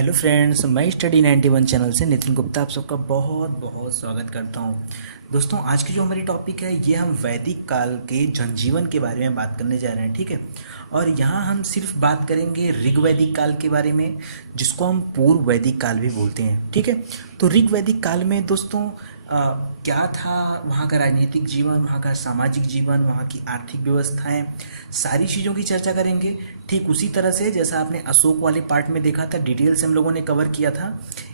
Hello friends, मैं study 91 channel से नितिन गुप्ता आप सबका बहुत बहुत स्वागत करता हूं। दोस्तों, आज की जो हमारी टॉपिक है ये हम वैदिक काल के जनजीवन के बारे में बात करने जा रहे हैं। ठीक है, और यहाँ हम सिर्फ बात करेंगे ऋग्वैदिक काल के बारे में, जिसको हम पूर्व वैदिक काल भी बोलते हैं। ठीक है, तो ऋग्वैदिक काल में दोस्तों क्या था, वहाँ का राजनीतिक जीवन, वहाँ का सामाजिक जीवन, वहाँ की आर्थिक व्यवस्थाएं, सारी चीज़ों की चर्चा करेंगे। ठीक उसी तरह से जैसा आपने अशोक वाले पार्ट में देखा था, डिटेल से हम लोगों ने कवर किया था।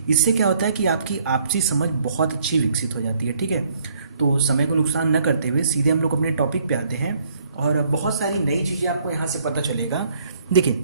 इससे क्या होता है कि आपकी आपसी समझ बहुत अच्छी विकसित हो जाती है। ठीक है, तो समय को नुकसान न करते हुए सीधे हम लोग अपने टॉपिक पे आते हैं और बहुत सारी नई चीज़ें आपको यहाँ से पता चलेगा। देखिए,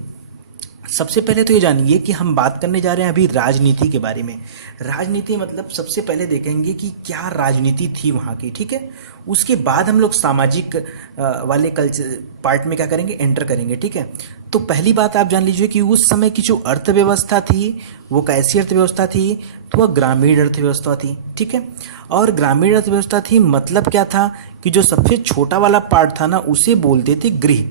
सबसे पहले तो ये जानिए कि हम बात करने जा रहे हैं अभी राजनीति के बारे में। राजनीति मतलब सबसे पहले देखेंगे कि क्या राजनीति थी वहाँ की। ठीक है, उसके बाद हम लोग सामाजिक वाले कल्चर पार्ट में क्या करेंगे, एंटर करेंगे। ठीक है, तो पहली बात आप जान लीजिए कि उस समय की जो अर्थव्यवस्था थी वो कैसी अर्थव्यवस्था थी, तो वह ग्रामीण अर्थव्यवस्था थी। ठीक है, और ग्रामीण अर्थव्यवस्था थी मतलब क्या था कि जो सबसे छोटा वाला पार्ट था ना, उसे बोलते थे गृह।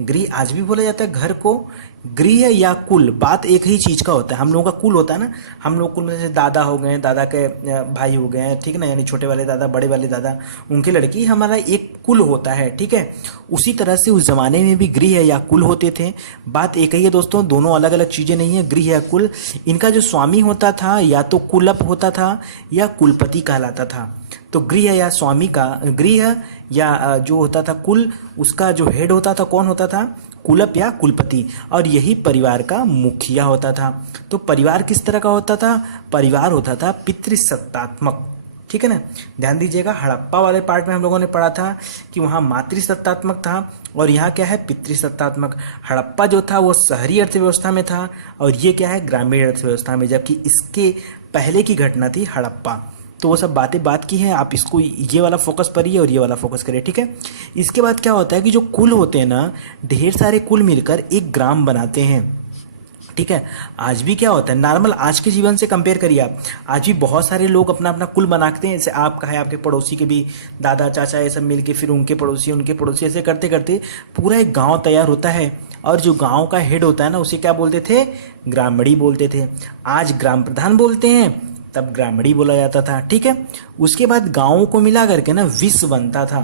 गृह आज भी बोला जाता है घर को। गृह या कुल, बात एक ही चीज़ का होता है। हम लोगों का कुल होता है ना, हम लोग कुल में जैसे दादा हो गए, दादा के भाई हो गए, ठीक है ना, यानी छोटे वाले दादा, बड़े वाले दादा, उनके लड़की, हमारा एक कुल होता है। ठीक है, उसी तरह से उस जमाने में भी गृह या कुल होते थे। बात एक ही है दोस्तों, दोनों अलग अलग चीज़ें नहीं है। गृह या कुल, इनका जो स्वामी होता था या तो कुलप होता था या कुलपति कहलाता था। तो गृह या स्वामी का, गृह या जो होता था कुल, उसका जो हेड होता था, कौन होता था, कुलप या कुलपति, और यही परिवार का मुखिया होता था। तो परिवार किस तरह का होता था, परिवार होता था पितृसत्तात्मक। ठीक है ना, ध्यान दीजिएगा, हड़प्पा वाले पार्ट में हम लोगों ने पढ़ा था कि वहाँ मातृसत्तात्मक था और यहाँ क्या है, पितृसत्तात्मक। हड़प्पा जो था वो शहरी अर्थव्यवस्था में था और ये क्या है, ग्रामीण अर्थव्यवस्था में, जबकि इसके पहले की घटना थी हड़प्पा। तो वो सब बातें बात की हैं, आप इसको ये वाला फोकस करिए और ये वाला फोकस करिए। ठीक है, इसके बाद क्या होता है कि जो कुल होते हैं ना, ढेर सारे कुल मिलकर एक ग्राम बनाते हैं। ठीक है, आज भी क्या होता है, नॉर्मल आज के जीवन से कंपेयर करिए आप, आज भी बहुत सारे लोग अपना अपना कुल बनाते हैं। जैसे आपका है, आपके पड़ोसी के भी दादा चाचा ये सब मिल के, फिर उनके पड़ोसी, ऐसे करते करते पूरा एक गाँव तैयार होता है। और जो गाँव का हेड होता है ना, उसे क्या बोलते थे, ग्रामड़ी बोलते थे। आज ग्राम प्रधान बोलते हैं, तब ग्रामड़ी बोला जाता था। ठीक है, उसके बाद गांवों को मिला करके ना विस बनता था।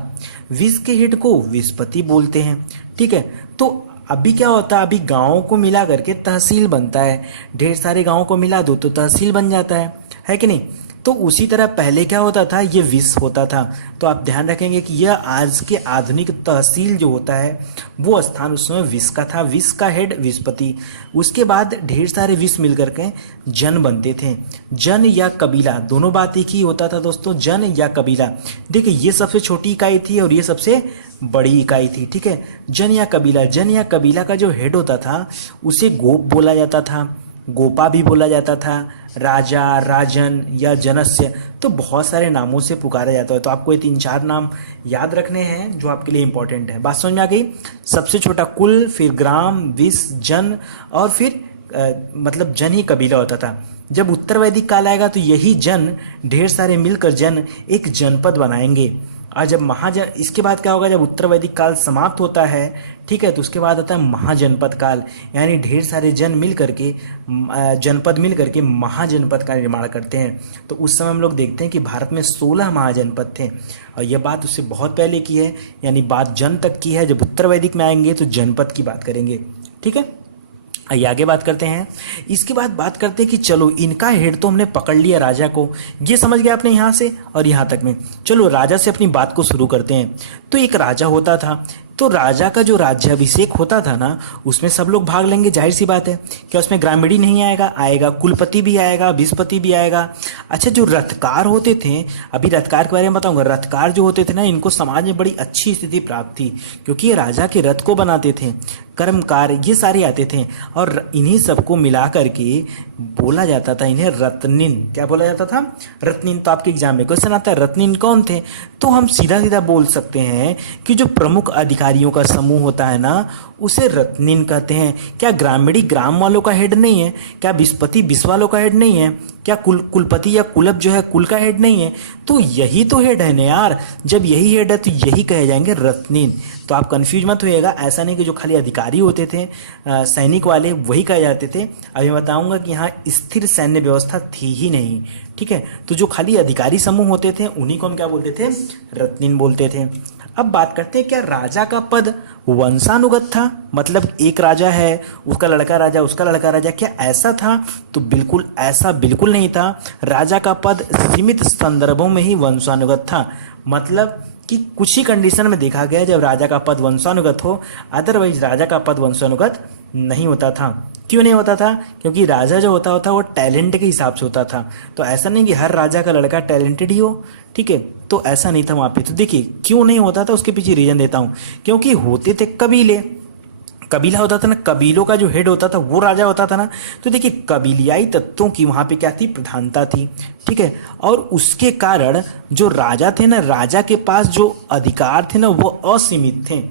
विस के हेड को विस्पति बोलते हैं। ठीक है, तो अभी क्या होता है, अभी गांवों को मिला करके तहसील बनता है। ढेर सारे गांवों को मिला दो तो तहसील बन जाता है कि नहीं। तो उसी तरह पहले क्या होता था, ये विस होता था। तो आप ध्यान रखेंगे कि यह आज के आधुनिक तहसील जो होता है वो स्थान उस समय विस का था। विस का हेड विस्पति। उसके बाद ढेर सारे विस मिल करके जन बनते थे। जन या कबीला, दोनों बात एक ही होता था दोस्तों, जन या कबीला। देखिए, ये सबसे छोटी इकाई थी और ये सबसे बड़ी इकाई थी। ठीक है, जन या कबीला, जन या कबीला का जो हेड होता था उसे गोप बोला जाता था, गोपा भी बोला जाता था, राजा, राजन या जनस्य, तो बहुत सारे नामों से पुकारा जाता है। तो आपको ये 3-4 नाम याद रखने हैं जो आपके लिए इंपॉर्टेंट है। बात समझ में आ गई। सबसे छोटा कुल, फिर ग्राम, विस, जन, और फिर मतलब जन ही कबीला होता था। जब उत्तर वैदिक काल आएगा तो यही जन, ढेर सारे मिलकर जन एक जनपद बनाएंगे। और जब महाजन, इसके बाद क्या होगा, जब उत्तर वैदिक काल समाप्त होता है, ठीक है, तो उसके बाद आता है महाजनपद काल, यानी ढेर सारे जन मिल करके, जनपद मिल करके महाजनपद का निर्माण करते हैं। तो उस समय हम लोग देखते हैं कि भारत में 16 महाजनपद थे और यह बात उससे बहुत पहले की है, यानी बात जन तक की है। जब उत्तर वैदिक में आएंगे तो जनपद की बात करेंगे। ठीक है, आइए आगे बात करते हैं। इसके बाद बात करते हैं कि चलो इनका हेड तो हमने पकड़ लिया, राजा को, ये समझ गया आपने यहाँ से और यहाँ तक में। चलो राजा से अपनी बात को शुरू करते हैं। तो एक राजा होता था, तो राजा का जो राज्याभिषेक होता था ना, उसमें सब लोग भाग लेंगे, जाहिर सी बात है। क्या उसमें ग्रामीणी नहीं आएगा, आएगा, कुलपति भी आएगा, विस्पति भी आएगा। अच्छा, जो रथकार होते थे, अभी रथकार के बारे में बताऊंगा। रथकार जो होते थे ना, इनको समाज में बड़ी अच्छी स्थिति प्राप्त थी, क्योंकि ये राजा के रथ को बनाते थे, कर्मकार ये सारे आते थे, और इन्हीं सबको मिला करके बोला जाता था इन्हें रत्निन। क्या बोला जाता था, रत्निन। तो आपके एग्जाम में क्वेश्चन आता है रत्निन कौन थे, तो हम सीधा सीधा बोल सकते हैं कि जो प्रमुख अधिकारियों का समूह होता है ना, उसे रत्निन कहते हैं। क्या ग्रामीणी ग्राम वालों का हेड नहीं है, क्या विस्पति विस वालों का हेड नहीं है, क्या कुलपति या कुलप जो है कुल का हेड नहीं है? तो यही तो हेड है ना यार। जब यही हेड है तो यही कहे जाएंगे रत्नीन। तो आप कंफ्यूज मत होइएगा, ऐसा नहीं कि जो खाली अधिकारी होते थे सैनिक वाले वही कहे जाते थे। अभी बताऊंगा कि यहाँ स्थिर सैन्य व्यवस्था थी ही नहीं, ठीक है। तो जो खाली अधिकारी समूह होते थे उन्हीं को हम क्या बोलते थे? रत्नीन बोलते थे। अब बात करते हैं क्या राजा का पद वंशानुगत था, मतलब एक राजा है उसका लड़का राजा उसका लड़का राजा, क्या ऐसा था? तो बिल्कुल ऐसा बिल्कुल नहीं था। राजा का पद सीमित संदर्भों में ही वंशानुगत था, मतलब कि कुछ ही कंडीशन में देखा गया जब राजा का पद वंशानुगत हो, अदरवाइज राजा का पद वंशानुगत नहीं होता था। क्यों नहीं होता था? क्योंकि राजा जो होता था वो टैलेंट के हिसाब से होता था। तो ऐसा नहीं कि हर राजा का लड़का टैलेंटेड ही हो, ठीक है। तो ऐसा नहीं था वहाँ पे। तो देखिए क्यों नहीं होता था, उसके पीछे रीजन देता हूँ। क्योंकि होते थे कबीले, कबीला होता था ना, कबीलों का जो हेड होता था वो राजा होता था ना। तो देखिए कबीलियाई तत्वों की वहाँ पे क्या थी? प्रधानता थी, ठीक है। और उसके कारण जो राजा थे ना, राजा के पास जो अधिकार थे ना वो असीमित थे,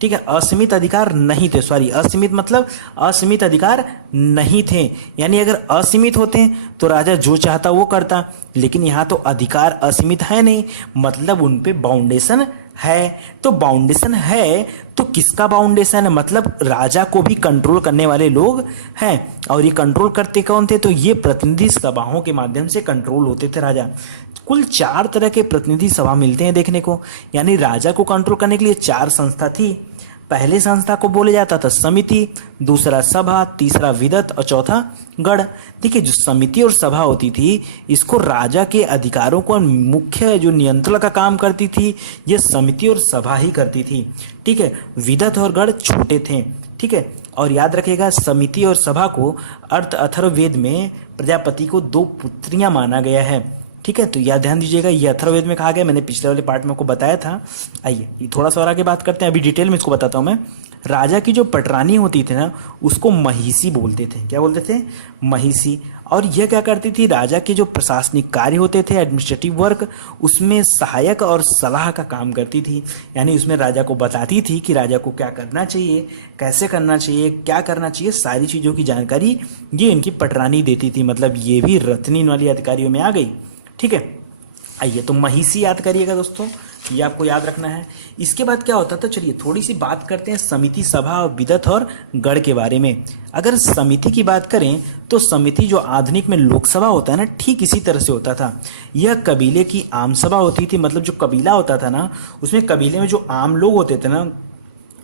ठीक है। असीमित अधिकार नहीं थे, सॉरी असीमित मतलब असीमित अधिकार नहीं थे। यानी अगर असीमित होते तो राजा जो चाहता वो करता, लेकिन यहाँ तो अधिकार असीमित है नहीं, मतलब उन पे बाउंडेशन है। तो बाउंडेशन है तो किसका बाउंडेशन है? मतलब राजा को भी कंट्रोल करने वाले लोग हैं। और ये कंट्रोल करते कौन थे? तो ये प्रतिनिधि सभाओं के माध्यम से कंट्रोल होते थे राजा। कुल 4 तरह के प्रतिनिधि सभा मिलते हैं देखने को, यानी राजा को कंट्रोल करने के लिए 4 संस्था थी। पहले संस्था को बोले जाता था समिति, दूसरा सभा, तीसरा विदत और चौथा गढ़। देखिए जो समिति और सभा होती थी इसको राजा के अधिकारों को मुख्य जो नियंत्रण का काम करती थी ये समिति और सभा ही करती थी, ठीक है। विदत और गढ़ छोटे थे, ठीक है। और याद रखिएगा समिति और सभा को अर्थ अथर्ववेद में प्रजापति को 2 पुत्रियां माना गया है, ठीक है। तो यह ध्यान दीजिएगा, ये अथर्ववेद में कहा गया, मैंने पिछले वाले पार्ट में आपको बताया था। आइए ये थोड़ा सा और आगे बात करते हैं, अभी डिटेल में इसको बताता हूँ मैं। राजा की जो पटरानी होती थी ना उसको महिषी बोलते थे। क्या बोलते थे? महिषी। और यह क्या करती थी? राजा के जो प्रशासनिक कार्य होते थे, एडमिनिस्ट्रेटिव वर्क, उसमें सहायक और सलाह का काम करती थी। यानी उसमें राजा को बताती थी कि राजा को क्या करना चाहिए, कैसे करना चाहिए, क्या करना चाहिए, सारी चीज़ों की जानकारी ये इनकी पटरानी देती थी। मतलब ये भी रत्नीन वाली अधिकारियों में आ गई, ठीक है। आइए तो महिषी याद करिएगा दोस्तों, ये आपको याद रखना है। इसके बाद क्या होता था, चलिए थोड़ी सी बात करते हैं समिति, सभा, विदत और गढ़ के बारे में। अगर समिति की बात करें तो समिति जो आधुनिक में लोकसभा होता है ना, ठीक इसी तरह से होता था। यह कबीले की आम सभा होती थी, मतलब जो कबीला होता था ना उसमें कबीले में जो आम लोग होते थे ना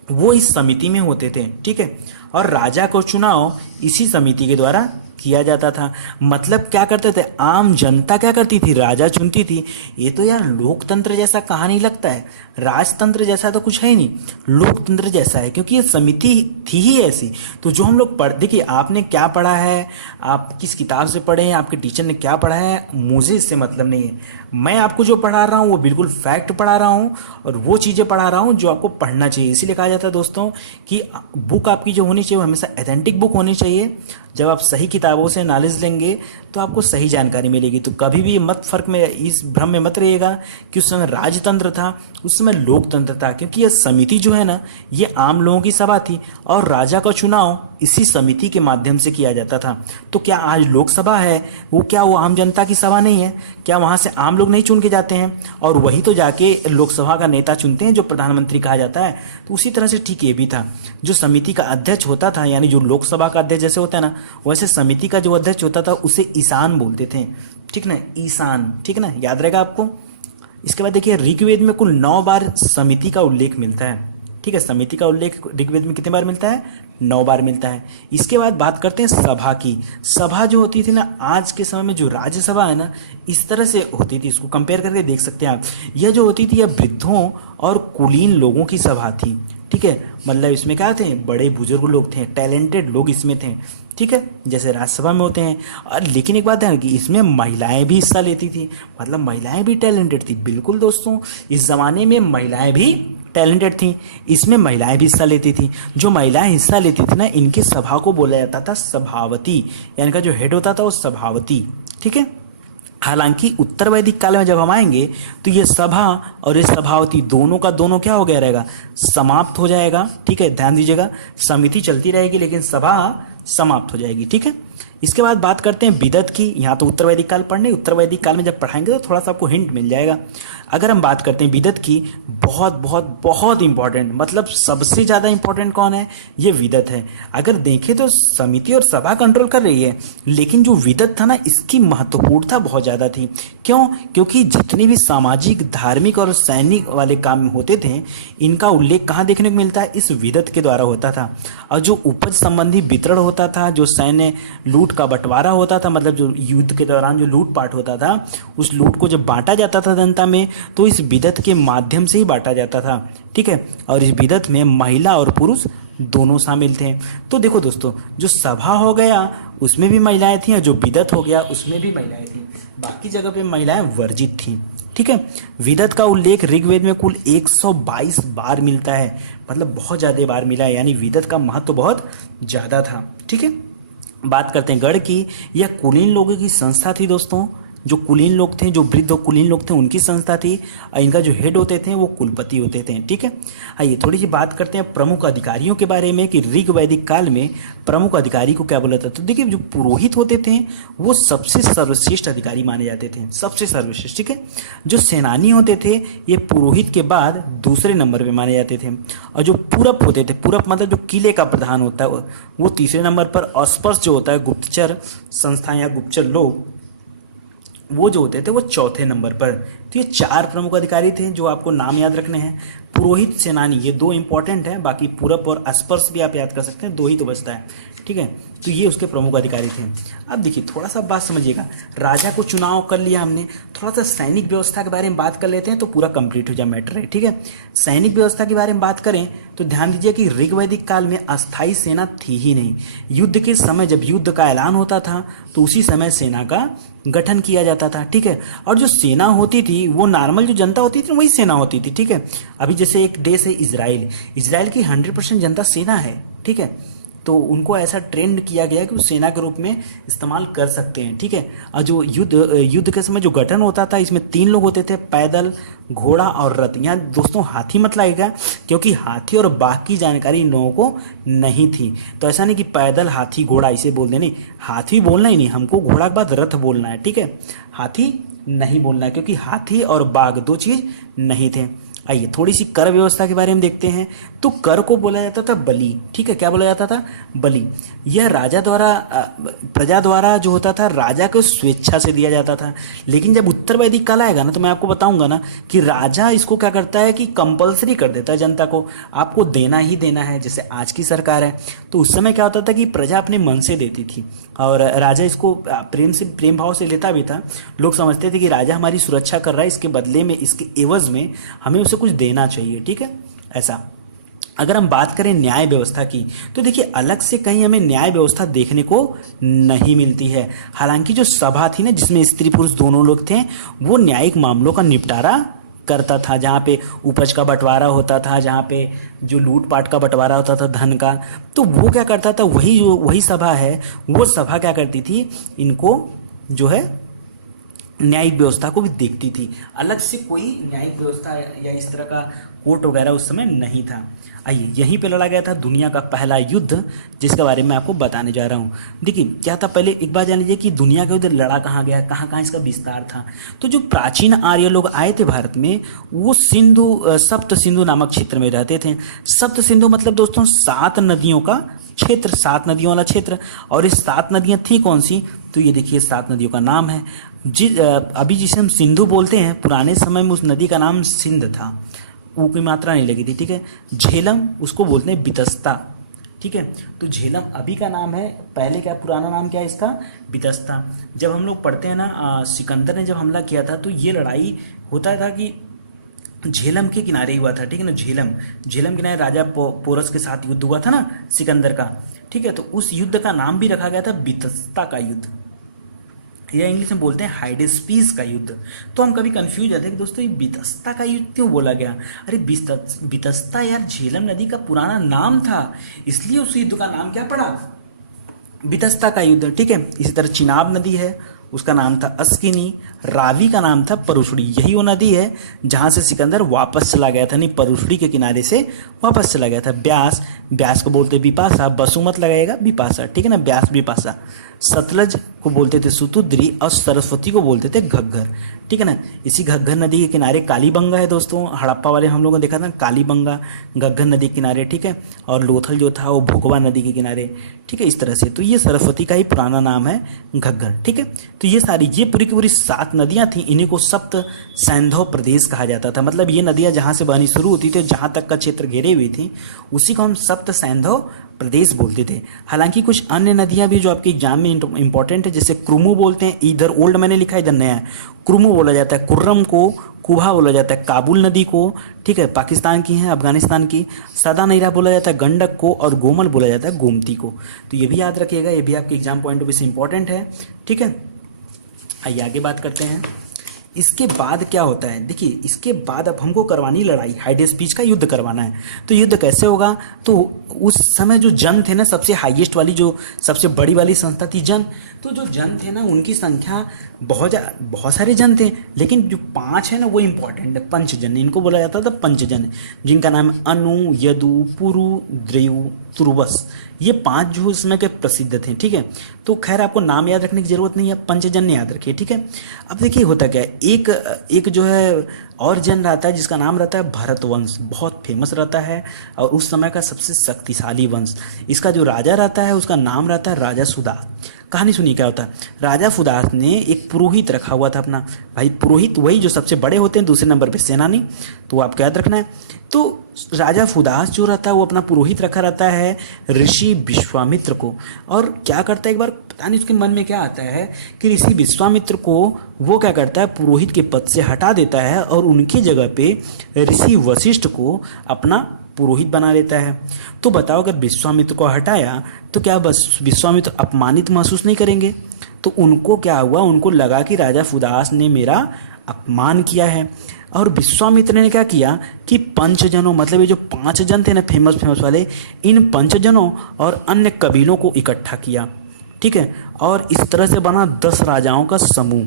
वो इस समिति में होते थे, ठीक है। और राजा को चुनाव इसी समिति के द्वारा किया जाता था। मतलब क्या करते थे? आम जनता क्या करती थी? राजा चुनती थी। ये तो यार लोकतंत्र जैसा कहानी लगता है, राजतंत्र जैसा तो कुछ है ही नहीं, लोकतंत्र जैसा है, क्योंकि ये समिति थी ही ऐसी। तो जो हम लोग देखिए आपने क्या पढ़ा है, आप किस किताब से पढ़े हैं, आपके टीचर ने क्या पढ़ा है, मुझे इससे मतलब नहीं है। मैं आपको जो पढ़ा रहा हूँ वो बिल्कुल फैक्ट पढ़ा रहा हूँ और वो चीज़ें पढ़ा रहा हूँ जो आपको पढ़ना चाहिए। इसीलिए कहा जाता है दोस्तों कि बुक आपकी जो होनी चाहिए वो हमेशा ऑथेंटिक बुक होनी चाहिए। जब आप सही किताबों से नॉलेज लेंगे तो आपको सही जानकारी मिलेगी। तो कभी भी मत फर्क में, इस भ्रम में मत रहिएगा कि उस समय राजतंत्र था, उस समय लोकतंत्र था, क्योंकि यह समिति जो है ना ये आम लोगों की सभा थी और राजा का चुनाव इसी समिति के माध्यम से किया जाता था। तो क्या आज लोकसभा है वो आम जनता की सभा नहीं है? क्या वहाँ से आम लोग नहीं चुन के जाते हैं और वही तो जाके लोकसभा का नेता चुनते हैं जो प्रधानमंत्री कहा जाता है? तो उसी तरह से ठीक ये भी था। जो समिति का अध्यक्ष होता था, यानी जो लोकसभा का अध्यक्ष जैसे होता है ना, वैसे समिति का जो अध्यक्ष होता था उसे ईशान बोलते थे, ठीक ना, ईशान, ठीक ना, याद रहेगा आपको। इसके बाद देखिए ऋग्वेद में कुल 9 बार समिति का उल्लेख मिलता है, ठीक है। समिति का उल्लेख ऋग्वेद में कितने बार मिलता है? 9 बार मिलता है। इसके बाद बात करते हैं सभा की। सभा जो होती थी ना, आज के समय में जो राज्यसभा है ना इस तरह से होती थी, इसको कंपेयर करके देख सकते हैं आप। यह जो होती थी यह वृद्धों और कुलीन लोगों की सभा थी, ठीक है। मतलब इसमें क्या थे? बड़े बुजुर्ग लोग थे, टैलेंटेड लोग इसमें थे, ठीक है, जैसे राज्यसभा में होते हैं। और लेकिन एक बात है कि इसमें महिलाएं भी हिस्सा लेती थी, मतलब महिलाएं भी टैलेंटेड थी। बिल्कुल दोस्तों, इस जमाने में महिलाएं भी टैलेंटेड थी, इसमें महिलाएं भी हिस्सा लेती थी। जो महिलाएं हिस्सा लेती थी ना, इनकी सभा को बोला जाता था सभावती, यानी इनका जो हेड होता था वो सभावती, ठीक है। हालांकि उत्तर वैदिक काल में जब हम आएंगे तो ये सभा और ये सभावती दोनों का दोनों क्या हो गया रहेगा? समाप्त हो जाएगा, ठीक है। ध्यान दीजिएगा, समिति चलती रहेगी लेकिन सभा समाप्त हो जाएगी, ठीक है। इसके बाद बात करते हैं विदत की। यहाँ तो उत्तर वैदिक काल पढ़ने, उत्तर वैदिक काल में जब पढ़ाएंगे तो थोड़ा सा आपको हिंट मिल जाएगा। अगर हम बात करते हैं विदत की, बहुत बहुत बहुत इंपॉर्टेंट, मतलब सबसे ज़्यादा इंपॉर्टेंट कौन है, ये विदत है। अगर देखें तो समिति और सभा कंट्रोल कर रही है, लेकिन जो विदत था ना, इसकी महत्वपूर्णता बहुत ज़्यादा थी। क्यों? क्योंकि जितने भी सामाजिक, धार्मिक और सैनिक वाले काम होते थे, इनका उल्लेख कहाँ देखने को मिलता है, इस विदत के द्वारा होता था। और जो उपज संबंधी वितरण होता था, जो सैन्य लूट का बंटवारा होता था, मतलब जो युद्ध के दौरान जो लूटपाट होता था, उस लूट को जब बांटा जाता था जनता में, तो इस विदत के माध्यम से ही बांटा जाता था। ठीक है, और इस विदत में महिला और पुरुष दोनों शामिल थे। तो देखो दोस्तों, जो सभा हो गया उसमें भी महिलाएं थी, और जो विदत हो गया उसमें भी महिलाएं थी। बाकी जगह पे महिलाएं वर्जित थी। ठीक है, विदत का उल्लेख ऋग्वेद में कुल 122 बार मिलता है, मतलब बहुत ज़्यादा बार मिला है, यानी विदत का महत्व बहुत ज़्यादा था। ठीक है, बात करते हैं गढ़ की। यह कुलीन लोगों की संस्था थी दोस्तों। जो कुलीन लोग थे, जो वृद्ध कुलीन लोग थे, उनकी संस्था थी। और इनका जो हेड होते थे वो कुलपति होते थे। ठीक है, आइए थोड़ी सी बात करते हैं प्रमुख अधिकारियों के बारे में, कि ऋग वैदिक काल में प्रमुख अधिकारी को क्या बोला था। तो देखिए, जो पुरोहित होते थे वो सबसे सर्वश्रेष्ठ अधिकारी माने जाते थे, सबसे सर्वश्रेष्ठ। ठीक है, जो सेनानी होते थे ये पुरोहित के बाद दूसरे नंबर पे माने जाते थे। और जो पूरब होते थे, पूरब मतलब जो किले का प्रधान होता है, वो तीसरे नंबर पर। और स्पर्श जो होता है, गुप्तचर संस्थाएं या गुप्तचर लोग, वो जो होते थे वो चौथे नंबर पर। तो ये 4 प्रमुख अधिकारी थे जो आपको नाम याद रखने हैं। पुरोहित, सेनानी, ये 2 इंपॉर्टेंट हैं, बाकी पूरब और स्पर्श भी आप याद कर सकते हैं, 2 ही तो बचता है। ठीक है, तो ये उसके प्रमुख अधिकारी थे। अब देखिए, थोड़ा सा बात समझिएगा, राजा को चुनाव कर लिया हमने, थोड़ा सा सैनिक व्यवस्था के बारे में बात कर लेते हैं तो पूरा कंप्लीट हो जाए मैटर है। ठीक है, सैनिक व्यवस्था के बारे में बात करें तो ध्यान दीजिए कि ऋग्वैदिक काल में अस्थायी सेना थी ही नहीं। युद्ध के समय जब युद्ध का ऐलान होता था तो उसी समय सेना का गठन किया जाता था। ठीक है, और जो सेना होती थी वो नॉर्मल जो जनता होती थी वही सेना होती थी। ठीक है, अभी जैसे एक देश है इजराइल, इजराइल की 100% जनता सेना है। ठीक है, तो उनको ऐसा ट्रेंड किया गया कि वो सेना के रूप में इस्तेमाल कर सकते हैं। ठीक है, और जो युद्ध के समय जो गठन होता था, इसमें 3 लोग होते थे, पैदल, घोड़ा और रथ। यहाँ दोस्तों हाथी मत लाएगा, क्योंकि हाथी और बाघ की जानकारी इन लोगों को नहीं थी। तो ऐसा नहीं कि पैदल, हाथी, घोड़ा इसे बोल देने, हाथी बोलना ही नहीं, हमको घोड़ा के बाद रथ बोलना है। ठीक है, हाथी नहीं बोलना है, क्योंकि हाथी और बाघ 2 चीज नहीं थे। आइए थोड़ी सी कर व्यवस्था के बारे में देखते हैं। तो कर को बोला जाता था बलि। ठीक है, क्या बोला जाता था, बलि। यह राजा द्वारा, प्रजा द्वारा जो होता था, राजा को स्वेच्छा से दिया जाता था। लेकिन जब उत्तर वैदिक काल आएगा ना, तो मैं आपको बताऊंगा ना कि राजा इसको क्या करता है कि कंपलसरी कर देता है जनता को, आपको देना ही देना है, जैसे आज की सरकार है। तो उस समय क्या होता था कि प्रजा अपने मन से देती थी और राजा इसको प्रेम भाव से लेता भी था। लोग समझते थे कि राजा हमारी सुरक्षा कर रहा है, इसके बदले में, इसके एवज में हमें उसे कुछ देना चाहिए। ठीक है, ऐसा। अगर हम बात करें न्याय व्यवस्था की, तो देखिए अलग से कहीं हमें न्याय व्यवस्था देखने को नहीं मिलती है। हालांकि जो सभा थी ना, जिसमें स्त्री पुरुष दोनों लोग थे, वो न्यायिक मामलों का निपटारा करता था। जहाँ पे उपज का बंटवारा होता था, जहाँ पे जो लूटपाट का बंटवारा होता था धन का, तो वो क्या करता था, वही सभा है, वो सभा क्या करती थी, इनको जो है न्यायिक व्यवस्था को भी देखती थी। अलग से कोई न्यायिक व्यवस्था या इस तरह का कोर्ट वगैरह उस समय नहीं था। आइए, यहीं पे लड़ा गया था दुनिया का पहला युद्ध, जिसके बारे में आपको बताने जा रहा हूँ। देखिए क्या था, पहले एक बात जान लीजिए कि दुनिया का युद्ध लड़ा कहाँ गया, कहाँ कहाँ इसका विस्तार था। तो जो प्राचीन आर्य लोग आए थे भारत में, वो सप्त सिंधु नामक क्षेत्र में रहते थे। सप्त सिंधु मतलब दोस्तों 7 नदियों का क्षेत्र, 7 नदियों वाला क्षेत्र। और ये 7 नदियाँ थी कौन सी, तो ये देखिए 7 नदियों का नाम है। अभी जिसे हम सिंधु बोलते हैं, पुराने समय में उस नदी का नाम सिंध था, ऊ की मात्रा नहीं लगी थी। ठीक है, झेलम उसको बोलते हैं बितस्ता। ठीक है, तो झेलम अभी का नाम है, पहले क्या पुराना नाम क्या है इसका, बितस्ता। जब हम लोग पढ़ते हैं ना, सिकंदर ने जब हमला किया था, तो ये लड़ाई होता था कि झेलम के किनारे हुआ था। ठीक है ना, झेलम किनारे राजा पोरस के साथ युद्ध हुआ था ना सिकंदर का। ठीक है, तो उस युद्ध का नाम भी रखा गया था बितस्ता का युद्ध, या इंग्लिश में बोलते हैं हाइडेस्पीस का युद्ध। तो हम कभी कंफ्यूज जाते हैं कि दोस्तों ये बितस्ता का युद्ध क्यों बोला गया। अरे बितस्ता यार झेलम नदी का पुराना नाम था, इसलिए उस युद्ध का नाम क्या पड़ा, बितस्ता का युद्ध। ठीक है, इसी तरह चिनाब नदी है, उसका नाम था अस्किनी, रावी का नाम था परुशड़ी। यही वो नदी है जहाँ से सिकंदर वापस चला गया था, नहीं परुशड़ी के किनारे से वापस चला गया था। ब्यास, ब्यास को बोलते बिपाशा, बसुमत लगाएगा बिपाशा, ठीक है ना, ब्यास बिपाशा। सतलज को बोलते थे सुतुद्री और सरस्वती को बोलते थे घग्गर, ठीक है ना। इसी घग्गर नदी के किनारे कालीबंगा है दोस्तों, हड़प्पा वाले हम लोगों ने देखा था कालीबंगा घग्गर नदी के किनारे, ठीक है। और लोथल जो था वो भोगवा नदी के किनारे, ठीक है, इस तरह से। तो ये सरस्वती का ही पुराना नाम है घग्गर, ठीक है। तो ये सारी, ये पूरी की पूरी 7 नदियाँ थी, इन्हीं को सप्त सैंधव प्रदेश कहा जाता था। मतलब ये नदियाँ जहाँ से बहनी शुरू होती थी, जहाँ तक का क्षेत्र घेरे हुई थी, उसी को हम सप्त सैंधव प्रदेश बोलते थे। हालांकि कुछ अन्य नदियां भी जो आपके एग्जाम में इंपॉर्टेंट है, जैसे क्रुमु बोलते हैं, इधर ओल्ड मैंने लिखा है, इधर नया है। क्रुमु बोला जाता है, कुर्रम को कुभा बोला जाता है, काबुल नदी को, ठीक है, पाकिस्तान की है, अफगानिस्तान की। सदा नैरा बोला जाता है गंडक को, और गोमल बोला जाता है गोमती को। तो ये भी याद रखिएगा, ये भी आपके एग्जाम पॉइंट ऑफ व्यू से इंपॉर्टेंट है, ठीक है। आइए आगे बात करते हैं। इसके बाद क्या होता है, देखिए इसके बाद अब हमको करवानी लड़ाई, हाइडेस्ट स्पीच का युद्ध करवाना है। तो युद्ध कैसे होगा, तो उस समय जो जन थे ना, सबसे हाईएस्ट वाली, जो सबसे बड़ी वाली संस्था थी जन, तो जो जन थे ना उनकी संख्या बहुत सारे जन थे, लेकिन जो 5 है ना वो इंपॉर्टेंट है, पंचजन, इनको बोला जाता था पंचजन, जिनका नाम है अनु, यदु, पुरु, द्रयु, तुर्वस। ये 5 जो उस समय के प्रसिद्ध थे, ठीक है। तो खैर आपको नाम याद रखने की जरूरत नहीं है, पंचजन याद रखिए, ठीक है। अब देखिए होता क्या है, एक जो है और जन रहता है जिसका नाम रहता है भरत वंश, बहुत फेमस रहता है और उस समय का सबसे शक्तिशाली वंश। इसका जो राजा रहता है उसका नाम रहता है राजा सुदास। कहानी सुनिए क्या होता है। राजा फुदास ने एक पुरोहित रखा हुआ था अपना, भाई पुरोहित वही जो सबसे बड़े होते हैं, दूसरे नंबर पे सेनानी, तो आपको याद रखना है। तो राजा फुदास जो रहता है वो अपना पुरोहित रखा रहता है ऋषि विश्वामित्र को, और क्या करता है, एक बार पता नहीं उसके मन में क्या आता है कि ऋषि विश्वामित्र को वो क्या करता है, पुरोहित के पद से हटा देता है और उनकी जगह पे ऋषि वशिष्ठ को अपना पुरोहित बना लेता है। तो बताओ अगर विश्वामित्र को हटाया तो क्या बस विश्वामित्र अपमानित महसूस नहीं करेंगे? तो उनको क्या हुआ, उनको लगा कि राजा फुदास ने मेरा अपमान किया है। और विश्वामित्र ने क्या किया कि पंचजनों, मतलब ये जो 5 जन थे ना फेमस वाले, इन पंचजनों और अन्य कबीलों को इकट्ठा किया, ठीक है। और इस तरह से बना 10 राजाओं का समूह।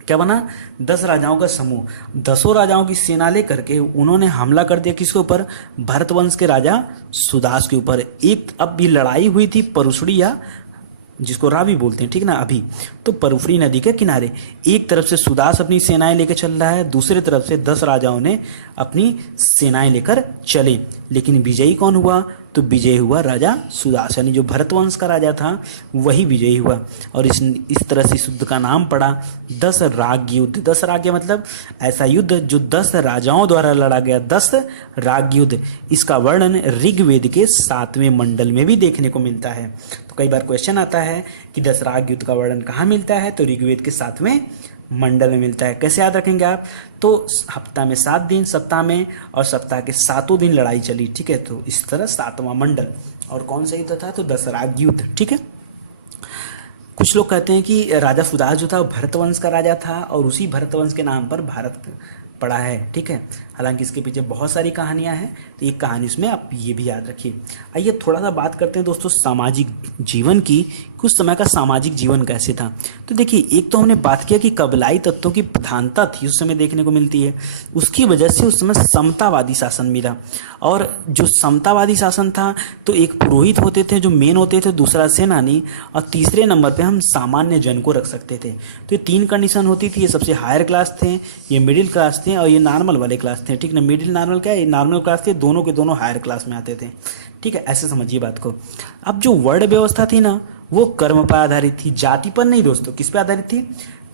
क्या बना? 10 राजाओं का समूह। 10 राजाओं की सेना लेकर के उन्होंने हमला कर दिया किसके ऊपर? भरतवंश के राजा सुदास के ऊपर। एक अब भी लड़ाई हुई थी परुशड़ी, या जिसको रावी बोलते हैं, ठीक ना। अभी तो परुशड़ी नदी के किनारे एक तरफ से सुदास अपनी सेनाएं लेकर चल रहा है, दूसरी तरफ से 10 राजाओं ने अपनी सेनाएं लेकर चले। लेकिन विजयी कौन हुआ? तो विजयी हुआ राजा सुदास, यानी जो भरतवंश का राजा था वही विजयी हुआ। और इस तरह से इस युद्ध का नाम पड़ा 10 राग युद्ध। 10 राग मतलब ऐसा युद्ध जो 10 राजाओं द्वारा लड़ा गया, 10 राग युद्ध। इसका वर्णन ऋग्वेद के 7वें मंडल में भी देखने को मिलता है। तो कई बार क्वेश्चन आता है कि 10 राग युद्ध का वर्णन कहाँ मिलता है? तो ऋग्वेद के 7वें मंडल में मिलता है। कैसे याद रखेंगे आप? तो हफ्ता में 7 दिन, सप्ताह में, और सप्ताह के 7 दिन लड़ाई चली, ठीक है। तो इस तरह 7वां मंडल। और कौन सा युद्ध था? तो 10 राग युद्ध, ठीक है। कुछ लोग कहते हैं कि राजा फुदास जो था वो भरतवंश का राजा था और उसी भरतवंश के नाम पर भारत पड़ा है, ठीक है। हालांकि इसके पीछे बहुत सारी कहानियां हैं, तो एक कहानी उसमें आप ये भी याद रखिए। आइए थोड़ा सा बात करते हैं दोस्तों सामाजिक जीवन की, कुछ समय का सामाजिक जीवन कैसे था। तो देखिए, एक तो हमने बात किया कि कबीलाई तत्वों की प्रधानता थी उस समय देखने को मिलती है, उसकी वजह से उस समय समतावादी शासन मिला। और जो समतावादी शासन था तो एक पुरोहित होते थे जो मेन होते थे, दूसरा सेनानी, और तीसरे नंबर पे हम सामान्य जन को रख सकते थे। तो ये 3 कंडीशन होती थी। ये सबसे हायर क्लास थे, ये मिडिल क्लास थे, और ये नॉर्मल वाले क्लास थे, ठीक ना। मिडिल नॉर्मल क्या है? नॉर्मल क्लास थे, दोनों के दोनों हायर क्लास में आते थे, ठीक है। ऐसे समझिए बात को। अब जो वर्ण व्यवस्था थी ना वो कर्म पर आधारित थी, जाति पर नहीं दोस्तों। किस पे आधारित थी?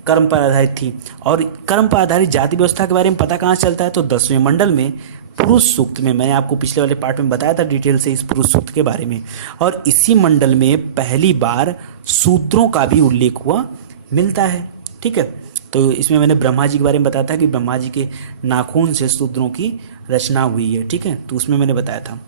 कर्म पर आधारित थी। और कर्म पर आधारित जाति व्यवस्था के बारे में पता कहाँ चलता है? तो 10वें मंडल में पुरुष सूक्त में। मैंने आपको पिछले वाले पार्ट में बताया था डिटेल से इस पुरुष सूक्त के बारे में। और इसी मंडल में पहली बार शूद्रों का भी उल्लेख हुआ मिलता है, ठीक है। तो इसमें मैंने ब्रह्मा जी के बारे में बताया था कि ब्रह्मा जी के नाखून से शूद्रों की रचना हुई है, ठीक है। तो उसमें मैंने बताया था।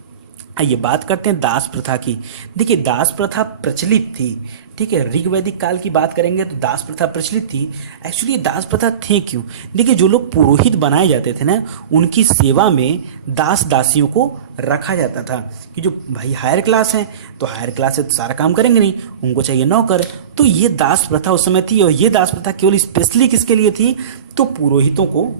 आइए बात करते हैं दास प्रथा की। देखिए दास प्रथा प्रचलित थी, ठीक है, ऋग्वैदिक काल की बात करेंगे तो दास प्रथा प्रचलित थी। एक्चुअली ये दास प्रथा थे क्यों? देखिए जो लोग पुरोहित बनाए जाते थे ना, उनकी सेवा में दास दासियों को रखा जाता था कि जो भाई हायर क्लास हैं तो हायर क्लास से तो सारा काम करेंगे नहीं, उनको चाहिए नौकर। तो ये दास प्रथा उस समय थी, और ये दास प्रथा केवल स्पेशली किसके लिए थी? तो पुरोहितों को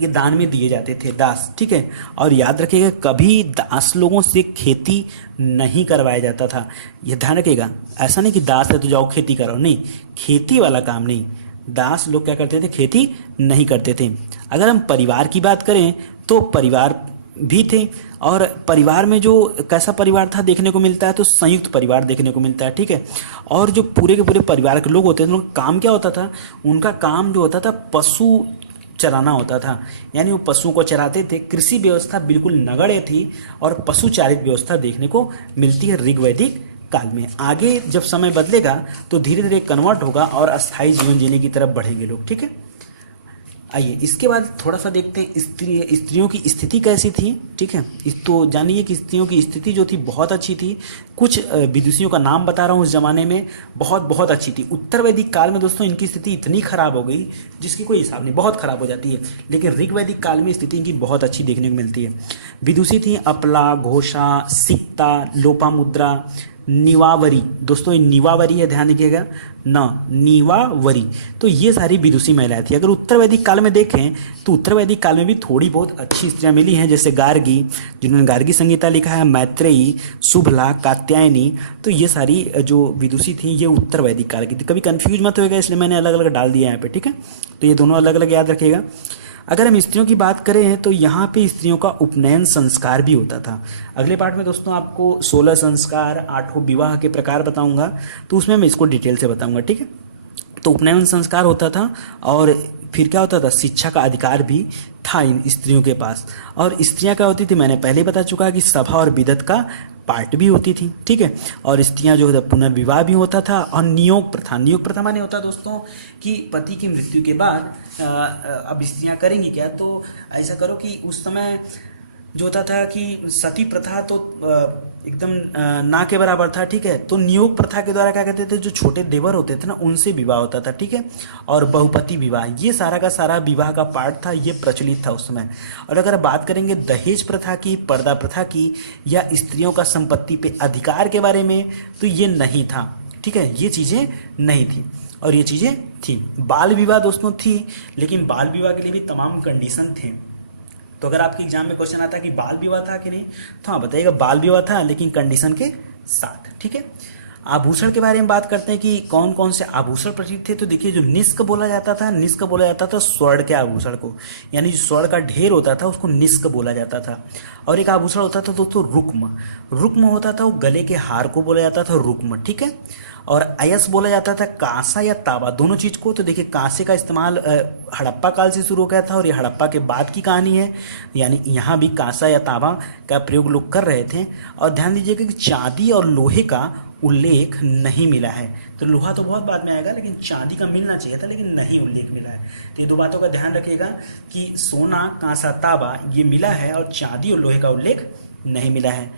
ये दान में दिए जाते थे दास, ठीक है। और याद रखिएगा कभी दास लोगों से खेती नहीं करवाया जाता था, ये ध्यान रखिएगा। ऐसा नहीं कि दास है तो जाओ खेती करो, नहीं, खेती वाला काम नहीं। दास लोग क्या करते थे? खेती नहीं करते थे। अगर हम परिवार की बात करें तो परिवार भी थे, और परिवार में जो कैसा परिवार था देखने को मिलता है, तो संयुक्त परिवार देखने को मिलता है, ठीक है। और जो पूरे के पूरे परिवार के लोग होते थे उनका काम क्या होता था? उनका काम जो होता था पशु चराना होता था, यानी वो पशुओं को चराते थे। कृषि व्यवस्था बिल्कुल नगण्य थी और पशु चारित व्यवस्था देखने को मिलती है ऋग्वैदिक काल में। आगे जब समय बदलेगा तो धीरे धीरे कन्वर्ट होगा और अस्थायी जीवन जीने की तरफ बढ़ेंगे लोग, ठीक है। आइए इसके बाद थोड़ा सा देखते हैं स्त्रियों की स्थिति कैसी थी, ठीक है। तो जानिए कि स्त्रियों की स्थिति जो थी बहुत अच्छी थी। कुछ विदुषियों का नाम बता रहा हूँ उस जमाने में, बहुत बहुत अच्छी थी। उत्तर वैदिक काल में दोस्तों इनकी स्थिति इतनी खराब हो गई जिसकी कोई हिसाब नहीं, बहुत खराब हो जाती है। लेकिन ऋग्वैदिक काल में स्थिति इनकी बहुत अच्छी देखने को मिलती है। विदुषी थी अपला, घोषा, सिक्ता, लोपामुद्रा, निवावरी। दोस्तों ये निवावरी है, ध्यान रखिएगा, न निवावरी। तो ये सारी विदुषी महिलाएं थी। अगर उत्तर वैदिक काल में देखें तो उत्तर वैदिक काल में भी थोड़ी बहुत अच्छी स्त्रियां मिली हैं, जैसे गार्गी, जिन्होंने गार्गी संहिता लिखा है, मैत्रेयी, शुभला, कात्यायनी। तो ये सारी जो विदुषी थी ये उत्तर वैदिक काल की थी। कभी कंफ्यूज मत होएगा, इसलिए मैंने अलग अलग डाल दिया यहाँ पे, ठीक है। तो ये दोनों अलग अलग याद रखिएगा। अगर हम स्त्रियों की बात करें तो यहाँ पे स्त्रियों का उपनयन संस्कार भी होता था। अगले पार्ट में दोस्तों आपको 16 संस्कार, 8 विवाह के प्रकार बताऊंगा, तो उसमें मैं इसको डिटेल से बताऊंगा, ठीक है। तो उपनयन संस्कार होता था, और फिर क्या होता था? शिक्षा का अधिकार भी था इन स्त्रियों के पास। और स्त्रियां क्या होती थी, मैंने पहले बता चुका कि सभा और बिदत का पार्ट भी होती थी, ठीक है। और स्त्रियां जो है पुनर्विवाह भी होता था। और नियोग प्रथा, नियोग प्रथा माने होता दोस्तों कि पति की मृत्यु के बाद अब स्त्रियां करेंगी क्या? तो ऐसा करो कि उस समय जो होता था कि सती प्रथा तो एकदम ना के बराबर था, ठीक है। तो नियोग प्रथा के द्वारा क्या कहते थे, जो छोटे देवर होते थे ना उनसे विवाह होता था, ठीक है। और बहुपति विवाह, ये सारा का सारा विवाह का पार्ट था, ये प्रचलित था उस समय। और अगर बात करेंगे दहेज प्रथा की, पर्दा प्रथा की, या स्त्रियों का संपत्ति पे अधिकार के बारे में, तो ये नहीं था, ठीक है, ये चीज़ें नहीं थी। और ये चीज़ें थी। बाल विवाह दोस्तों थी, लेकिन बाल विवाह के लिए भी तमाम कंडीशन थे। तो अगर आपके एग्जाम में क्वेश्चन आता है कि बाल विवाह था कि नहीं, तो हाँ बताइएगा बाल विवाह था, लेकिन कंडीशन के साथ, ठीक है। आभूषण के बारे में बात करते हैं कि कौन कौन से आभूषण प्रचलित थे। तो देखिए जो निष्क बोला जाता था, निष्क बोला जाता था स्वर्ण के आभूषण को, यानी जो स्वर्ण का ढेर होता था उसको निष्क बोला जाता था। और एक आभूषण होता था दोस्तों रुक्म, रुक्म होता था वो गले के हार को बोला जाता था रुक्म, ठीक है। और अयस बोला जाता था कांसा या तांबा, दोनों चीज को। तो देखिए कांसे का इस्तेमाल हड़प्पा काल से शुरू हो गया था, और ये हड़प्पा के बाद की कहानी है, यानी यहाँ भी कांसा या तांबा का प्रयोग लोग कर रहे थे। और ध्यान दीजिएगा कि चांदी और लोहे का उल्लेख नहीं मिला है। तो लोहा तो बहुत बाद में आएगा, लेकिन चांदी का मिलना चाहिए था, लेकिन नहीं उल्लेख मिला है। तो ये दो बातों का ध्यान रखिएगा कि सोना, कांसा, तांबा ये मिला है, और चांदी और लोहे का उल्लेख नहीं मिला है।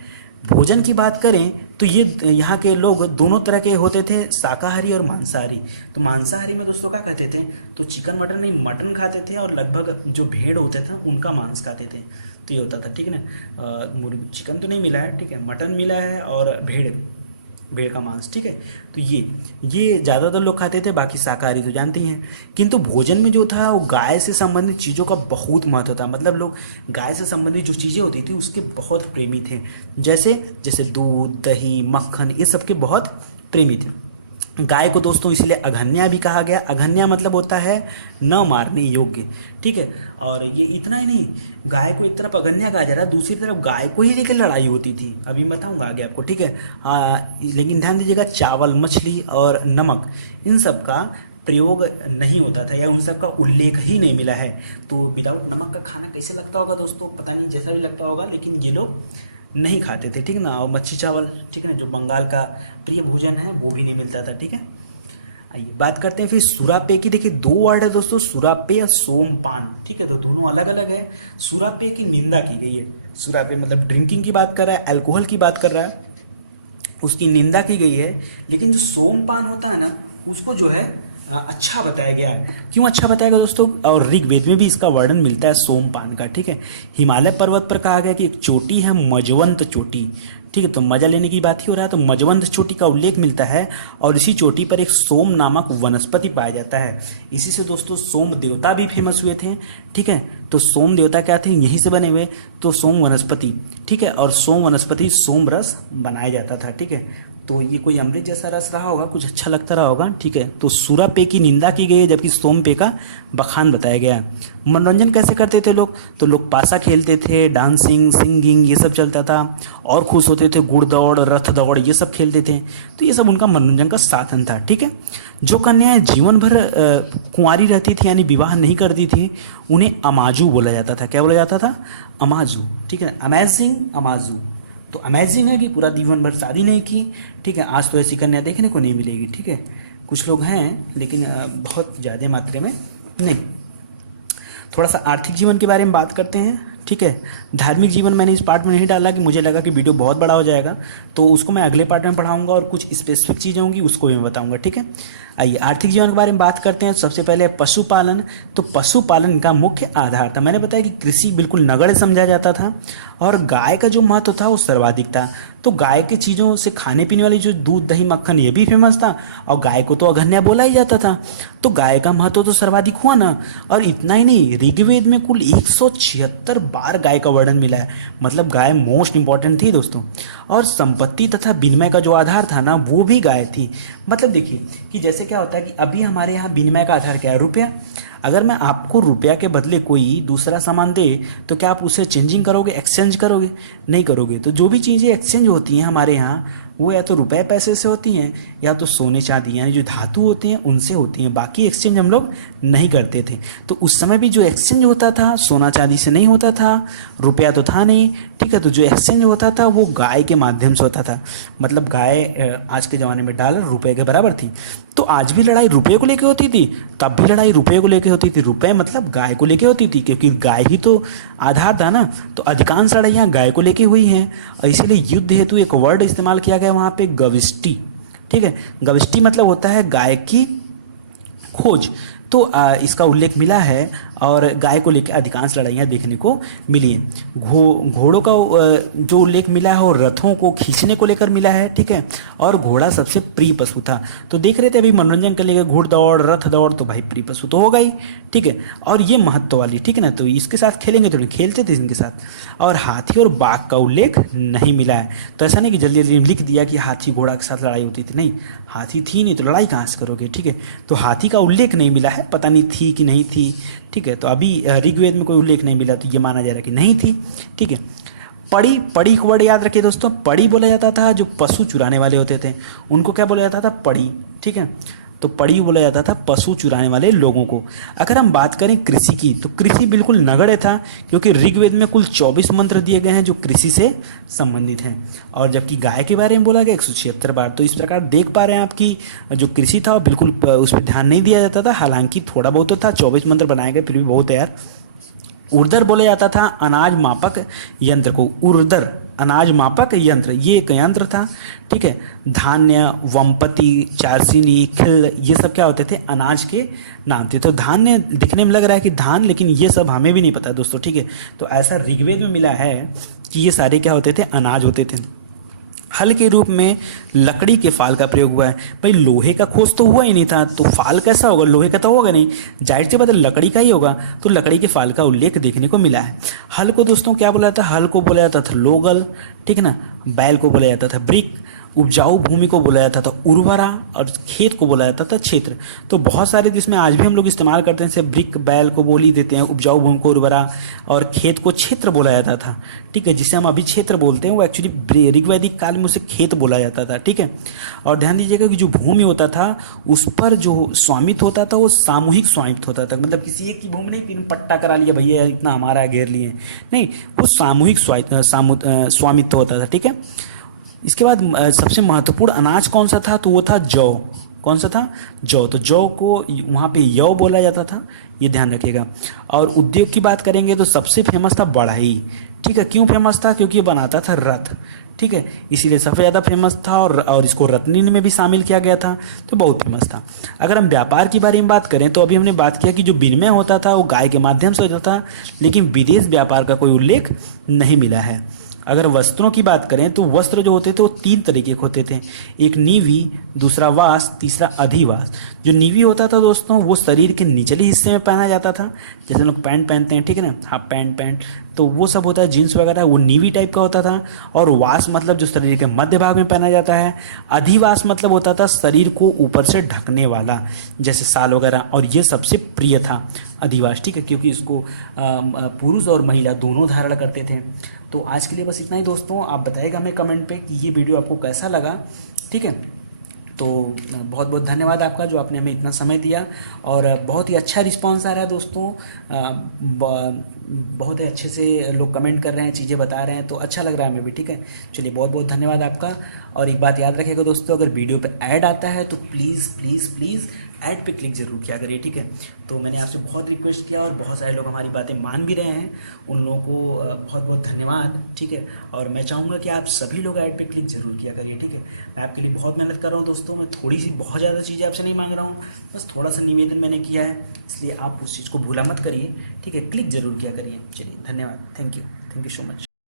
भोजन की बात करें तो ये यहाँ के लोग दोनों तरह के होते थे, शाकाहारी और मांसाहारी। तो मांसाहारी में दोस्तों क्या कहते थे, तो चिकन मटन नहीं, मटन खाते थे, और लगभग जो भेड़ होते थे उनका मांस खाते थे। तो ये होता था, ठीक है ना। मुर्गी, चिकन तो नहीं मिला है, ठीक है, मटन मिला है, और भेड़ का मांस, ठीक है। तो ये ज़्यादातर लोग खाते थे, बाकी शाकाहारी तो जानते ही हैं। किंतु भोजन में जो था वो गाय से संबंधित चीज़ों का बहुत महत्व था। मतलब लोग गाय से संबंधित जो चीज़ें होती थी उसके बहुत प्रेमी थे, जैसे जैसे दूध, दही, मक्खन, ये सब के बहुत प्रेमी थे। गाय को दोस्तों इसलिए अघन्या भी कहा गया। अघन्या मतलब होता है न मारने योग्य, ठीक है। और ये इतना ही नहीं, गाय को एक तरफ अघन्या कहा जा रहा है, दूसरी तरफ गाय को ही लेकर लड़ाई होती थी, अभी बताऊंगा आगे आपको, ठीक है। लेकिन ध्यान दीजिएगा चावल, मछली और नमक, इन सब का प्रयोग नहीं होता था, या उन सब का उल्लेख ही नहीं मिला है। तो विदाउट नमक का खाना कैसे लगता होगा दोस्तों, पता नहीं, जैसा भी लगता होगा, लेकिन ये लोग नहीं खाते थे, ठीक ना। और मच्छी चावल, ठीक है ना, जो बंगाल का प्रिय भोजन है, वो भी नहीं मिलता था, ठीक है। आइए बात करते हैं फिर सुरापे की। देखिए दो वर्ड है दोस्तों, सुरापे या सोमपान, ठीक है। तो दोनों अलग अलग है। सुरापे की निंदा की गई है, सुरापे मतलब ड्रिंकिंग की बात कर रहा है, अल्कोहल की बात कर रहा है, उसकी निंदा की गई है। लेकिन जो सोमपान होता है ना, उसको जो है अच्छा बताया गया है। क्यों अच्छा बताया गया दोस्तों? और ऋग्वेद में भी इसका वर्णन मिलता है सोमपान का, ठीक है। हिमालय पर्वत पर कहा गया कि एक चोटी है मजवंत चोटी, ठीक है। तो मजा लेने की बात ही हो रहा है, तो मजवंत चोटी का उल्लेख मिलता है और इसी चोटी पर एक सोम नामक वनस्पति पाया जाता है। इसी से दोस्तों सोम देवता भी फेमस हुए थे, ठीक है। तो सोम देवता क्या थे? यहीं से बने हुए, तो सोम वनस्पति, ठीक है। और सोम वनस्पति सोम रस बनाया जाता था, ठीक है। तो ये कोई अमृत जैसा रस रहा होगा, कुछ अच्छा लगता रहा होगा, ठीक है। तो सूरा पे की निंदा की गई है, जबकि सोम पे का बखान बताया गया है। मनोरंजन कैसे करते थे लोग? तो लोग पासा खेलते थे, डांसिंग सिंगिंग ये सब चलता था, और खुश होते थे, गुड़ दौड़ रथ दौड़ ये सब खेलते थे। तो ये सब उनका मनोरंजन का साधन था, ठीक है। जो कन्याएं जीवन भर कुंवारी रहती थी यानी विवाह नहीं करती थी, उन्हें अमाजू बोला जाता था। क्या बोला जाता था? अमाजू, ठीक है। अमेजिंग अमाजू। तो अमेजिंग है कि पूरा जीवन भर शादी नहीं की, ठीक है। आज तो ऐसी कन्या देखने को नहीं मिलेगी, ठीक है। कुछ लोग हैं लेकिन बहुत ज़्यादा मात्रा में नहीं। थोड़ा सा आर्थिक जीवन के बारे में बात करते हैं, ठीक है। धार्मिक जीवन मैंने इस पार्ट में नहीं डाला कि मुझे लगा कि वीडियो बहुत बड़ा हो जाएगा, तो उसको मैं अगले पार्ट में पढ़ाऊंगा और कुछ स्पेसिफिक चीज़ें होंगी उसको भी मैं बताऊंगा, ठीक है। आइए आर्थिक जीवन के बारे में बात करते हैं। सबसे पहले पशुपालन। तो पशुपालन का मुख्य आधार था, मैंने बताया कि कृषि बिल्कुल नगण्य समझा जाता था और गाय का जो महत्व था वो सर्वाधिक था। तो गाय के चीज़ों से खाने पीने वाली जो दूध दही मक्खन ये भी फेमस था, और गाय को तो अघन्या बोला ही जाता था। तो गाय का महत्व तो सर्वाधिक हुआ ना। और इतना ही नहीं, ऋग्वेद में कुल 176 बार गाय का वर्णन मिला है, मतलब गाय मोस्ट इंपॉर्टेंट थी दोस्तों। और संपत्ति तथा विनिमय का जो आधार था ना, वो भी गाय थी। मतलब देखिए कि जैसे क्या होता है कि अभी हमारे यहाँ विनिमय का आधार क्या है? रुपया। अगर मैं आपको रुपया के बदले कोई दूसरा सामान दे, तो क्या आप उसे चेंजिंग करोगे, एक्सचेंज करोगे? नहीं करोगे। तो जो भी चीज़ें एक्सचेंज होती हैं हमारे यहाँ, वो या तो रुपए पैसे से होती हैं, या तो सोने चांदी यानी जो धातु होती हैं उनसे होती हैं। बाकी एक्सचेंज हम लोग नहीं करते थे। तो उस समय भी जो एक्सचेंज होता था सोना चांदी से नहीं होता था, रुपया तो था नहीं, ठीक है। तो जो एक्सचेंज होता था वो गाय के माध्यम से होता था। मतलब गाय आज के ज़माने में डॉलर रुपये के बराबर थी। तो आज भी लड़ाई रुपये को लेके होती थी, तब भी लड़ाई रुपये को लेके होती थी। रुपये मतलब गाय को लेके होती थी, क्योंकि गाय ही तो आधार था ना। तो अधिकांश लड़ाइयाँ गाय को लेके हुई हैं, और इसीलिए युद्ध हेतु एक वर्ड इस्तेमाल किया गया वहाँ पे, गविष्टि, ठीक है। गविष्टि मतलब होता है गाय की खोज। तो इसका उल्लेख मिला है, और गाय को लेकर अधिकांश लड़ाइयाँ देखने को मिली हैं। घोड़ों का जो उल्लेख मिला है वो रथों को खींचने को लेकर मिला है, ठीक है। और घोड़ा सबसे प्रिय पशु था। तो देख रहे थे अभी मनोरंजन के लिए घुड़दौड़ रथ दौड़, तो भाई प्रिय पशु तो होगा ही, ठीक है। और ये महत्व वाली, ठीक है ना। तो इसके साथ खेलेंगे तो खेलते थे इनके साथ। और हाथी और बाघ का उल्लेख नहीं मिला है। तो ऐसा नहीं कि जल्दी जल्दी लिख दिया कि हाथी घोड़ा के साथ लड़ाई होती थी, नहीं। हाथी थी नहीं तो लड़ाई कहाँ से करोगे, ठीक है। तो हाथी का उल्लेख नहीं मिला है, पता नहीं थी कि नहीं थी, ठीक है। तो अभी ऋग्वेद में कोई उल्लेख नहीं मिला, तो ये माना जा रहा है कि नहीं थी, ठीक है। पड़ी, पड़ी को वर्ड याद रखिए दोस्तों। पड़ी बोला जाता था जो पशु चुराने वाले होते थे, उनको क्या बोला जाता था? पड़ी, ठीक है। तो पड़ी बोला जाता था पशु चुराने वाले लोगों को। अगर हम बात करें कृषि की, तो कृषि बिल्कुल नगण्य था, क्योंकि ऋग्वेद में कुल 24 मंत्र दिए गए हैं जो कृषि से संबंधित हैं। और जबकि गाय के बारे में बोला गया 176 बार। तो इस प्रकार देख पा रहे हैं आपकी जो कृषि था वो बिल्कुल उस पर ध्यान नहीं दिया जाता था। हालांकि थोड़ा बहुत तो था, 24 मंत्र बनाए गए, फिर भी बहुत है यार। उर्दर बोला जाता था अनाज मापक यंत्र को। उर्दर अनाज मापक यंत्र, ये एक यंत्र था, ठीक है। धान्य, वंपति, चारसीनी, खिल, ये सब क्या होते थे? अनाज के नाम थे। तो धान्य दिखने में लग रहा है कि धान, लेकिन ये सब हमें भी नहीं पता दोस्तों, ठीक है। तो ऐसा ऋग्वेद में मिला है कि ये सारे क्या होते थे? अनाज होते थे। हल के रूप में लकड़ी के फाल का प्रयोग हुआ है। भाई लोहे का खोज तो हुआ ही नहीं था, तो फाल कैसा होगा? लोहे का तो होगा नहीं, जाहिर सी बात है लकड़ी का ही होगा। तो लकड़ी के फाल का उल्लेख देखने को मिला है। हल को दोस्तों क्या बोला जाता? हल को बोला जाता था लोगल, ठीक है ना। बैल को बोला जाता था ब्रिक। उपजाऊ भूमि को बोला जाता था उर्वरा, और खेत को बोला जाता था क्षेत्र। तो बहुत सारे जिसमें आज भी हम लोग इस्तेमाल करते हैं, जैसे ब्रिक बैल को बोली देते हैं, उपजाऊ भूमि को उर्वरा, और खेत को क्षेत्र बोला जाता था, ठीक है। जिसे हम अभी क्षेत्र बोलते हैं वो एक्चुअली ऋग्वैदिक काल में उसे खेत बोला जाता था, ठीक है। और ध्यान दीजिएगा कि जो भूमि होता था उस पर जो स्वामित्व होता था वो सामूहिक स्वामित्व होता था। मतलब किसी एक की भूमि नहीं, तीन पट्टा करा लिया भैया इतना हमारा घेर लिए, नहीं, वो सामूहिक स्वामित्व होता था, ठीक है। इसके बाद सबसे महत्वपूर्ण अनाज कौन सा था? तो वो था जौ। कौन सा था? जौ। तो जौ को वहाँ पे यौ बोला जाता था, ये ध्यान रखिएगा। और उद्योग की बात करेंगे तो सबसे फेमस था बढ़ई, ठीक है, क्यों फेमस था? क्योंकि ये बनाता था रथ, ठीक है, इसीलिए सबसे ज़्यादा फेमस था। और इसको रत्निन में भी शामिल किया गया था, तो बहुत फेमस था। अगर हम व्यापार के बारे में बात करें तो अभी हमने बात किया कि जो विनिमय होता था वो गाय के माध्यम से होता था, लेकिन विदेश व्यापार का कोई उल्लेख नहीं मिला है। अगर वस्त्रों की बात करें तो वस्त्र जो होते थे वो तीन तरीके के होते थे, एक नीवी, दूसरा वास, तीसरा अधिवास। जो नीवी होता था दोस्तों वो शरीर के निचले हिस्से में पहना जाता था, जैसे लोग पैंट पहनते हैं, ठीक है ना, हाफ पैंट पैंट, तो वो सब होता है, जीन्स वगैरह, वो नीवी टाइप का होता था। और वास मतलब जो शरीर के मध्य भाग में पहना जाता है। अधिवास मतलब होता था शरीर को ऊपर से ढकने वाला, जैसे साल वगैरह, और ये सबसे प्रिय था अधिवास, ठीक है, क्योंकि इसको पुरुष और महिला दोनों धारण करते थे। तो आज के लिए बस इतना ही दोस्तों। आप बताइएगा हमें कमेंट पे कि ये वीडियो आपको कैसा लगा, ठीक है। तो बहुत बहुत धन्यवाद आपका जो आपने हमें इतना समय दिया, और बहुत ही अच्छा रिस्पांस आ रहा है दोस्तों। बहुत ही अच्छे से लोग कमेंट कर रहे हैं, चीज़ें बता रहे हैं, तो अच्छा लग रहा है हमें भी, ठीक है। चलिए बहुत बहुत धन्यवाद आपका। और एक बात याद रखिएगा दोस्तों, अगर वीडियो पे ऐड आता है तो प्लीज़ प्लीज़ प्लीज़ ऐड पे क्लिक ज़रूर किया करिए, ठीक है। तो मैंने आपसे बहुत रिक्वेस्ट किया और बहुत सारे लोग हमारी बातें मान भी रहे हैं, उन लोगों को बहुत बहुत धन्यवाद, ठीक है। और मैं चाहूँगा कि आप सभी लोग ऐड पे क्लिक ज़रूर किया करिए, ठीक है। मैं आपके लिए बहुत मेहनत कर रहा हूँ दोस्तों, मैं थोड़ी सी बहुत ज़्यादा चीज़ें आपसे नहीं मांग रहा हूँ, बस थोड़ा सा निवेदन मैंने किया है, इसलिए आप उस चीज़ को भूला मत करिए, ठीक है, क्लिक ज़रूर किया करिए। चलिए धन्यवाद, थैंक यू सो मच।